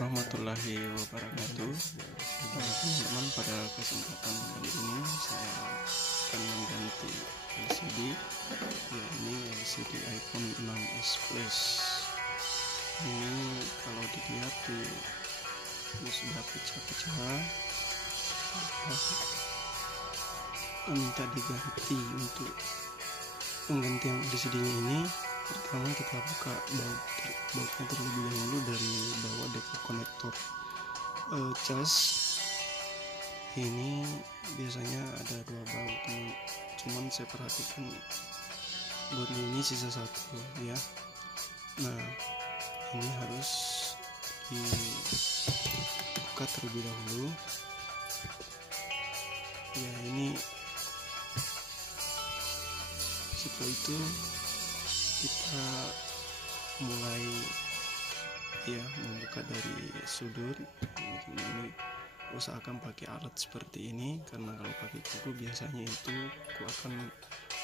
warahmatullahi wabarakatuh. Teman-teman, pada kesempatan ini saya akan mengganti LCD, yakni LCD iPhone 6s Plus. Ini kalau dilihat ini sudah pecah-pecah, minta diganti. Untuk penggantian LCD-nya ini, pertama kita buka bautnya terlebih dahulu dari bawah dekat konektor cas. Ini biasanya ada 2 baut, cuman saya perhatikan baut ini sisa 1 ya. Nah, ini harus dibuka terlebih dahulu ya. Ini setelah itu kita mulai ya membuka dari sudut. Ini usahakan pakai alat seperti ini, karena kalau pakai kuku biasanya itu kuku akan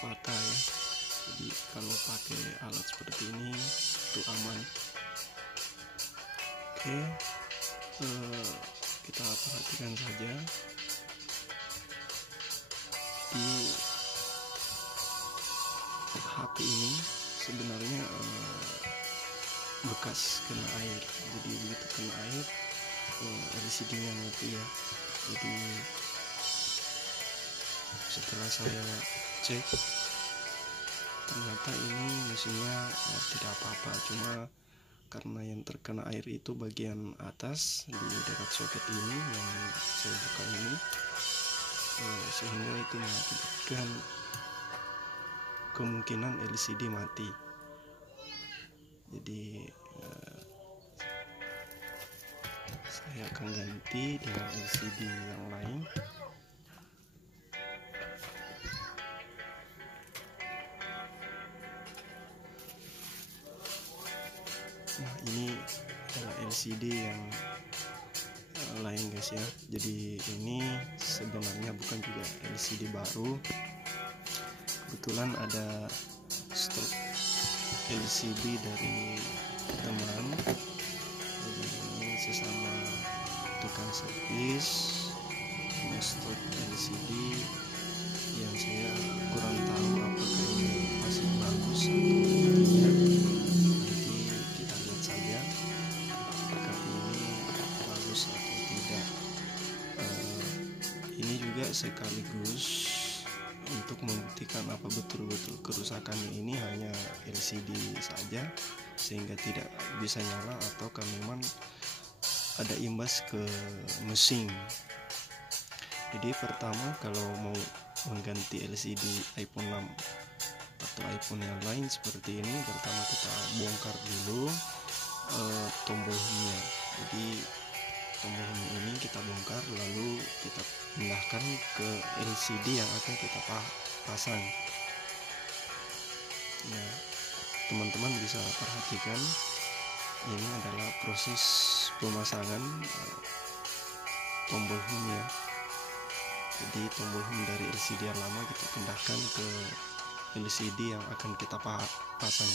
patah ya. Jadi kalau pakai alat seperti ini itu aman. Oke, kita perhatikan saja di HP ini sebenarnya bekas kena air. Jadi begitu kena air LCD-nya mati ya. Jadi setelah saya cek, ternyata ini mesinnya tidak apa-apa, cuma karena yang terkena air itu bagian atas di dekat soket ini yang saya buka ini, sehingga itu mengakibatkan kemungkinan LCD mati. Jadi saya akan ganti dengan LCD yang lain. Nah, ini adalah LCD yang lain guys ya. Jadi ini sebenarnya bukan juga LCD baru, kebetulan ada stok LCD dari teman. Jadi ini sesama tukang servis punya stok LCD yang saya kurang tahu apakah ini masih bagus atau tidak. Nanti kita lihat saja apakah ini bagus atau tidak. Ini juga sekaligus untuk membuktikan apa betul-betul kerusakannya ini hanya LCD saja, sehingga tidak bisa nyala ataukah memang ada imbas ke mesin. Jadi pertama, kalau mau mengganti LCD iPhone 6 atau iPhone yang lain seperti ini, pertama kita bongkar dulu tombol home-nya. Jadi tombol home ini kita bongkar, lalu kita pindahkan ke LCD yang akan kita pasang. Nah, teman-teman bisa perhatikan ini adalah proses pemasangan tombol home ya. Jadi tombol home dari LCD yang lama kita pindahkan ke LCD yang akan kita pasang.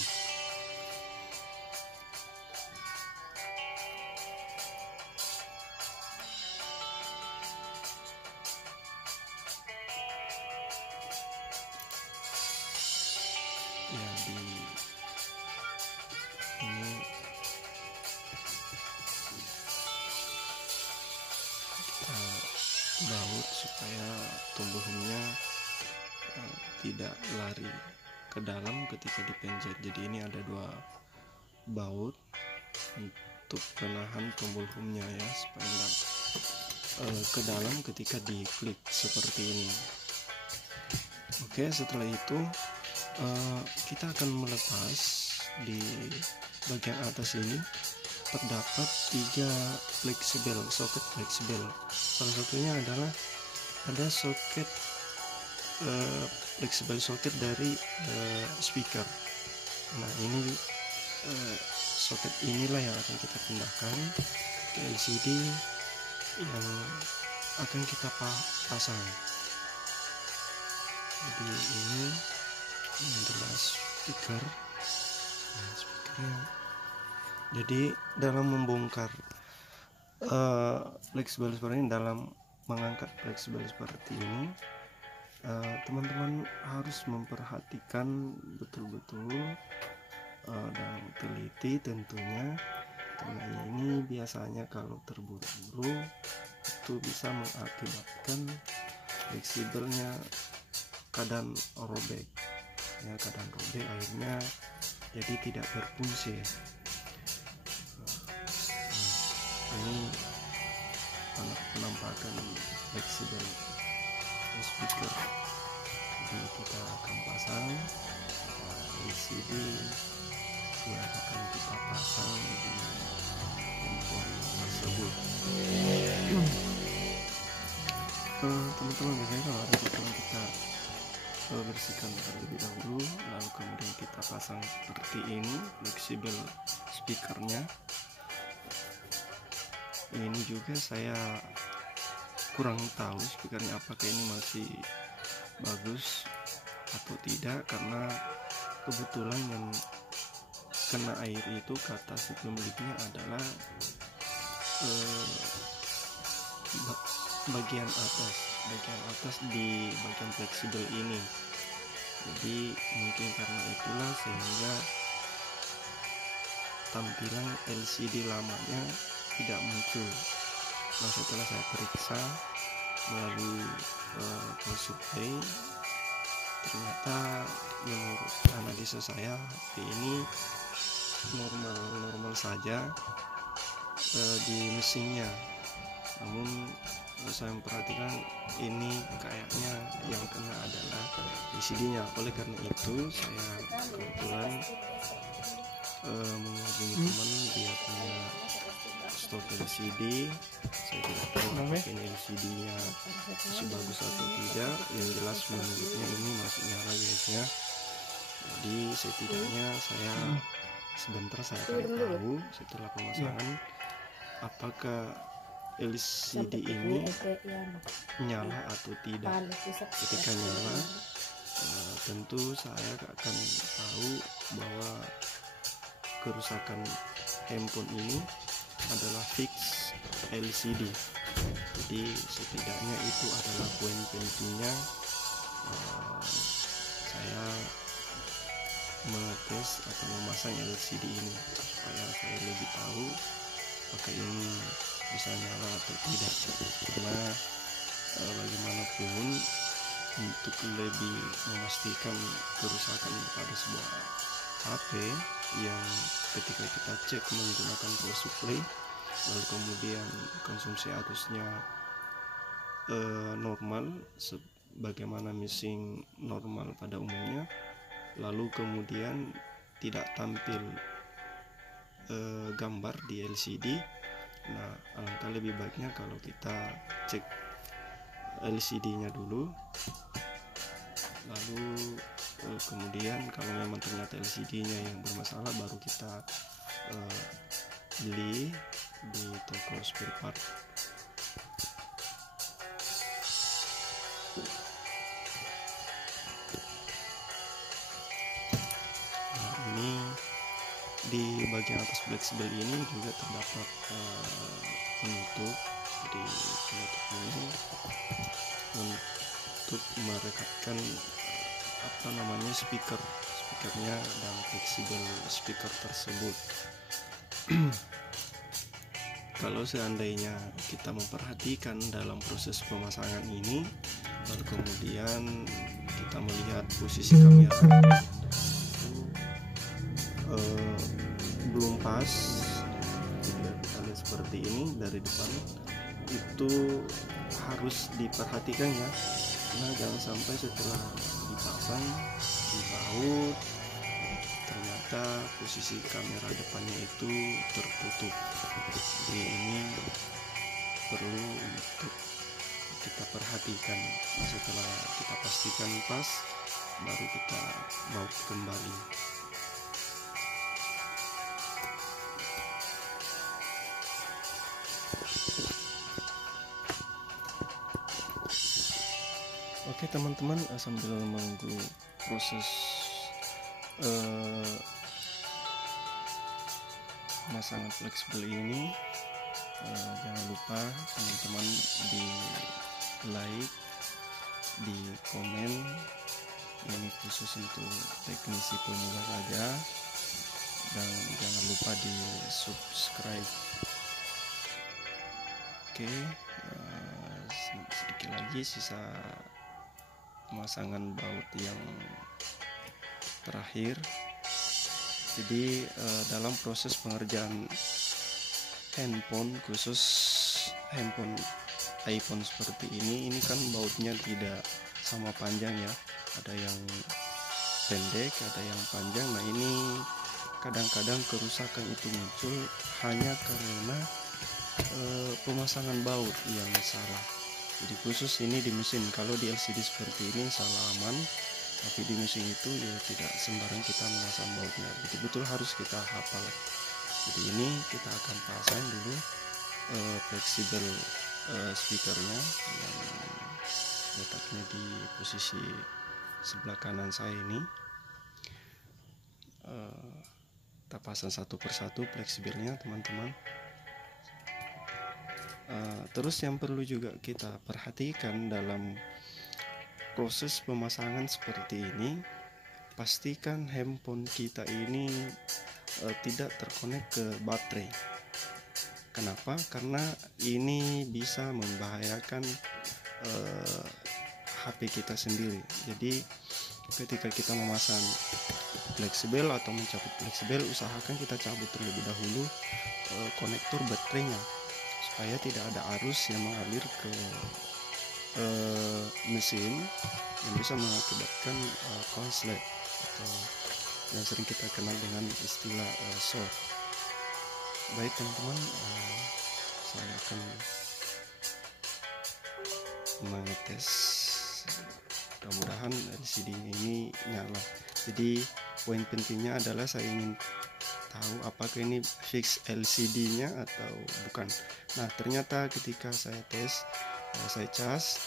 Ya, di ini kita baut supaya tombol home-nya tidak lari ke dalam ketika dipencet. Jadi ini ada 2 baut untuk penahan tombol home-nya ya, supaya nggak ke dalam ketika diklik seperti ini. Oke, setelah itu kita akan melepas di bagian atas ini. Terdapat 3 soket fleksibel. Salah satunya adalah ada soket fleksibel soket dari speaker. Nah, ini soket inilah yang akan kita pindahkan ke LCD yang akan kita pasang. Jadi ini adalah speaker. Nah, speakernya. Jadi dalam membongkar fleksibel seperti ini. Dalam mengangkat fleksibel seperti ini, teman-teman harus memperhatikan betul-betul dan teliti tentunya, karena ini biasanya kalau terburu-buru itu bisa mengakibatkan fleksibelnya kadang robek ya, kadang robek, akhirnya jadi tidak berfungsi. Ini penampakan fleksibel speaker. Jadi kita akan pasang LCD yang akan kita pasang di handphone tersebut. Teman-teman, biasanya kalau ada kekurangan kita bersihkan terlebih dahulu, lalu kemudian kita pasang seperti ini fleksibel speakernya. Ini juga saya kurang tahu speakernya apakah ini masih bagus atau tidak, karena kebetulan yang kena air itu kata si pemiliknya adalah bagian atas di bagian fleksibel ini. Jadi mungkin karena itulah sehingga tampilan LCD lamanya tidak muncul. Nah, setelah saya periksa melalui power supply, ternyata menurut analisa saya HP ini normal saja di mesinnya. Namun saya memperhatikan ini kayaknya yang kena adalah LCD-nya. Oleh karena itu saya kebetulan menghubungi teman, dia punya stok LCD. Saya tidak tahu apakah ini LCD-nya masih bagus atau tidak. Yang jelas menurutnya ini masih nyala guysnya. Jadi setidaknya saya sebentar saya akan tahu setelah pemasangan apakah LCD ini nyala atau tidak. Ketika nyala, tentu saya akan tahu bahwa kerusakan handphone ini adalah fix LCD. Jadi setidaknya itu adalah poin pentingnya saya mengetes atau memasang LCD ini, supaya saya lebih tahu apakah ini bisa nyala atau tidak. Karena bagaimanapun untuk lebih memastikan kerusakan pada sebuah HP yang ketika kita cek menggunakan power supply, lalu kemudian konsumsi arusnya normal sebagaimana mesin normal pada umumnya, lalu kemudian tidak tampil gambar di LCD. Nah, alangkah lebih baiknya kalau kita cek LCD-nya dulu, lalu kemudian kalau memang ternyata LCD-nya yang bermasalah, baru kita beli di toko spare part. Nah, ini di bagian atas fleksibel ini juga terdapat penutup. Jadi penutup ini untuk merekatkan speakernya dan fleksibel speaker tersebut. Kalau seandainya kita memperhatikan dalam proses pemasangan ini, lalu kemudian kita melihat posisi kamera belum pas, jika kita lihat seperti ini dari depan, itu harus diperhatikan ya. Nah, jangan sampai setelah dipasang di baut ternyata posisi kamera depannya itu tertutup. Jadi ini perlu untuk kita perhatikan. Nah, setelah kita pastikan pas, baru kita baut kembali. Oke teman-teman, sambil menunggu proses pemasangan fleksibel ini, Jangan lupa teman-teman di like, di komen. Ini khusus untuk teknisi pemula saja, dan jangan lupa di subscribe. Oke, sedikit lagi sisa pemasangan baut yang terakhir. Jadi dalam proses pengerjaan handphone, khusus handphone iPhone seperti ini kan bautnya tidak sama panjang ya, ada yang pendek, ada yang panjang. Nah, ini kadang-kadang kerusakan itu muncul hanya karena pemasangan baut yang salah. Jadi khusus ini di mesin, kalau di LCD seperti ini salah aman, tapi di mesin itu ya tidak sembarang kita memasang bautnya, betul-betul harus kita hafal. Jadi ini kita akan pasang dulu fleksibel speakernya yang letaknya di posisi sebelah kanan saya ini. Kita pasang satu persatu fleksibelnya, teman-teman. Terus yang perlu juga kita perhatikan dalam proses pemasangan seperti ini, pastikan handphone kita ini tidak terkonek ke baterai. Kenapa? Karena ini bisa membahayakan HP kita sendiri. Jadi ketika kita memasang fleksibel atau mencabut fleksibel, usahakan kita cabut terlebih dahulu konektor baterainya, supaya tidak ada arus yang mengalir ke mesin yang bisa mengakibatkan konslet atau yang sering kita kenal dengan istilah short. Baik teman-teman, saya akan mengetes, mudah-mudahan LCD ini nyala. Jadi poin pentingnya adalah saya ingin tahu apakah ini fix LCD-nya atau bukan. Nah, ternyata ketika saya tes, saya cas,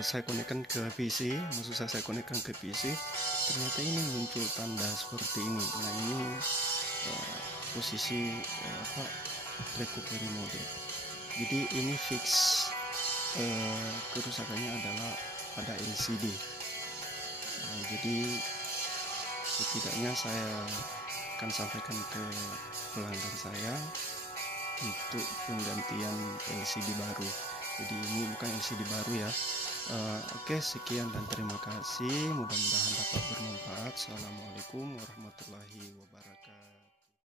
saya konekkan ke PC, maksud saya konekkan ke PC, ternyata ini muncul tanda seperti ini. Nah, ini posisi recovery mode. Jadi ini fix kerusakannya adalah pada LCD. Jadi setidaknya saya akan sampaikan ke pelanggan saya untuk penggantian LCD baru. Jadi ini bukan LCD baru ya. Oke, sekian dan terima kasih. Mudah-mudahan dapat bermanfaat. Assalamualaikum warahmatullahi wabarakatuh.